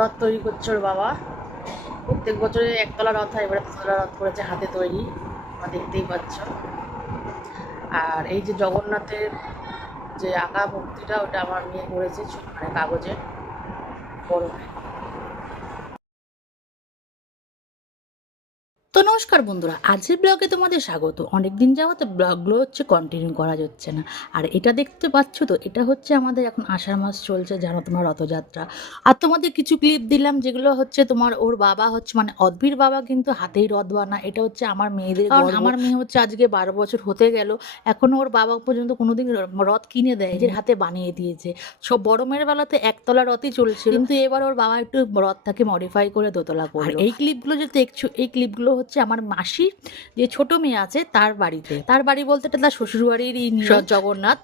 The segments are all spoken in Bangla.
রথ তৈরি করছে ওর বাবা। প্রত্যেক বছরে একতলা রথ হয়, এবারে দুতলা রথ করেছে হাতে তৈরি, তোমরা দেখতেই পাচ্ছ। আর এই যে জগন্নাথের যে আঁকা মূর্তিটা, ওটা আমার মেয়ে করেছে, মানে কাগজের বড়। তো নমস্কার বন্ধুরা, আজকের ব্লগে তোমাদের স্বাগত। অনেকদিন যাওয়াতে ব্লগগুলো কন্টিনিউ করা যাচ্ছে না। আর এটা দেখতে পাচ্ছ তো, এটা হচ্ছে আমাদের এখন আষাঢ় মাস চলছে, জানো তোমার রথযাত্রা। আর তোমাদের কিছু ক্লিপ দিলাম যেগুলো তোমার ওর বাবা মানে অদ্ভির বাবা কিন্তু হাতেই রথ বানা। এটা আমার মেয়েদের, কারণ আমার মেয়ে আজকে 12 বছর হতে গেল, এখনো ওর বাবা পর্যন্ত কোনোদিন রথ কিনে দেয়, নিজের হাতে বানিয়ে দিয়েছে। সব বড় মেয়ের বেলাতে একতলা রথই চলছে, কিন্তু এবার ওর বাবা একটু রথটাকে মডিফাই করে দোতলা করলো। আর এই ক্লিপগুলো যে দেখছো, এই ক্লিপগুলো আমার মাসির যে ছোট মেয়ে আছে তার বাড়িতে। তার বাড়ি বলতে তার শ্বশুরবাড়িরই জগন্নাথ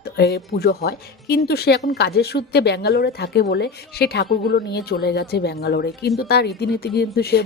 পুজো হয়, কিন্তু সে এখন কাজের সূত্রে ব্যাঙ্গালোরে থাকে বলে সে ঠাকুরগুলো নিয়ে চলে গেছে ব্যাঙ্গালোরে। কিন্তু তার রীতিনীতি কিন্তু সে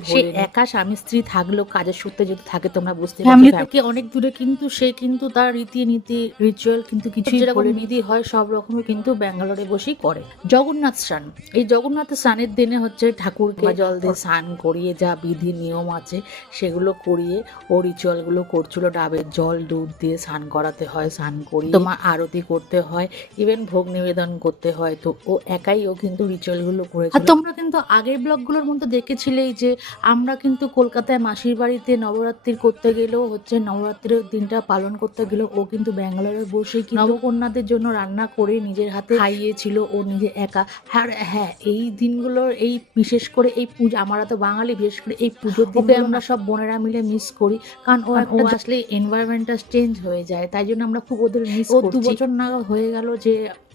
একা স্বামী স্ত্রী থাকলেও কাজের সূত্রে যদি থাকে, তোমরা বুঝতে ফ্যামিলি থেকে অনেক দূরে, কিন্তু সে কিন্তু তার রীতিনীতি রিচুয়াল কিন্তু কিছু যেরকম বিধি হয় সব রকমই কিন্তু ব্যাঙ্গালোরে বসেই করে। জগন্নাথ স্নান, এই জগন্নাথ স্নানের দিনে ঠাকুরকে জল দিয়ে স্নান করিয়ে যা বিধি নিয়ম আছে সেগুলো করিয়ে ও রিচুয়ালগুলো করছিল। ডাবের জল দুধ দিয়ে স্নান করাতে হয়, স্নান করিয়ে তোমার আরতি করতে হয়, ইভেন ভোগ নিবেদন করতে হয়। তো ও একাই ও কিন্তু রিচুয়ালগুলো করেছিল। আর তোমরা কিন্তু আগের ব্লগগুলোর মধ্যে দেখেছিলেই যে আমরা কিন্তু কলকাতায় মাসির বাড়িতে নবরাত্রি করতে গেলেও নবরাত্রির দিনটা পালন করতে গেলেও ও কিন্তু ব্যাঙ্গালোরে বসেই নবকন্যাদের জন্য রান্না করে নিজের হাতে খাইয়েছিল ও নিজে একা। আর হ্যাঁ, এই দিনগুলোর এই বিশেষ করে এই পুজো, আমরা তো বাঙালি, বিশেষ করে এই পুজোর দিনে আমরা সব বোনেরা মিলে মিস করি, কারণ ও আসলে এনভায়রনমেন্টটা চেঞ্জ হয়ে যায়, তাই জন্য আমরা খুব ওদের মিস করছি। 2 বছর নাগাদ হয়ে গেল যে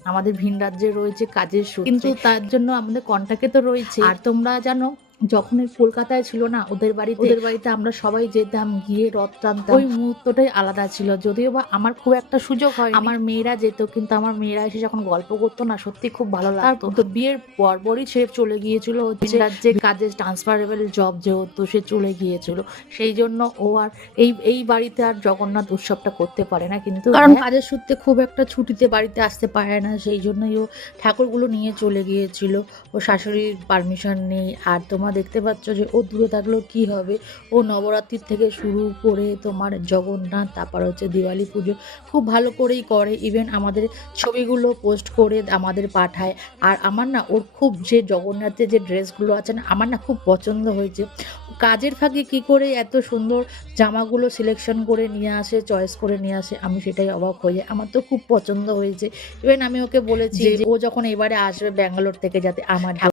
আমাদের ভিন রাজ্যে রয়েছে কাজের সূত্রে, কিন্তু তার জন্য আমাদের কন্টাক্টে তো রয়েছে। আর তোমরা জানো, যখন কলকাতায় ছিল না ওদের বাড়িতে আমরা সবাই যেতাম, গিয়ে রথ টানতাম। ওই মুহূর্তটাই আলাদা ছিল। যদিও বা আমার খুব একটা সুযোগ হয়, আমার মেয়েরা যেত, কিন্তু আমার মেয়েরা এসে যখন গল্প করতো না, সত্যি খুব ভালো লাগতো। তো বিয়ের পরপরই সে চলে গিয়েছিল রাজ্যে কাজে, ট্রান্সফারেবল জব যেহেতু সে চলে গিয়েছিল, সেই জন্য ও আর এই বাড়িতে আর জগন্নাথ উৎসবটা করতে পারে না। কিন্তু কারণ কাজের সূত্রে খুব একটা ছুটিতে বাড়িতে আসতে পারে না, সেই জন্যই ও ঠাকুরগুলো নিয়ে চলে গিয়েছিল। ও শাশুড়ির পারমিশন নেই। আর তোমরা দেখতে পাচ্ছ যে ও দূরে থাকলেও কি হবে, ও নবরাত্রির থেকে শুরু করে তোমার জগন্নাথ, তারপর দিওয়ালি পুজো খুব ভালো করেই করে। ইভেন আমাদের ছবিগুলো পোস্ট করে আমাদের পাঠায়। আর আমার না ওর খুব যে জগন্নাথের যে ড্রেসগুলো আছে না, আমার না খুব পছন্দ হয়েছে। কাজের ফাঁকে কি করে এত সুন্দর জামাগুলো সিলেকশন করে নিয়ে আসে, চয়েস করে নিয়ে আসে, আমি সেটাই অবাক হয়ে যাই। আমার তো খুব পছন্দ হয়েছে। ইভেন আমি ওকে বলেছি যে ও যখন এবারে আসবে ব্যাঙ্গালোর থেকে, যাতে আমার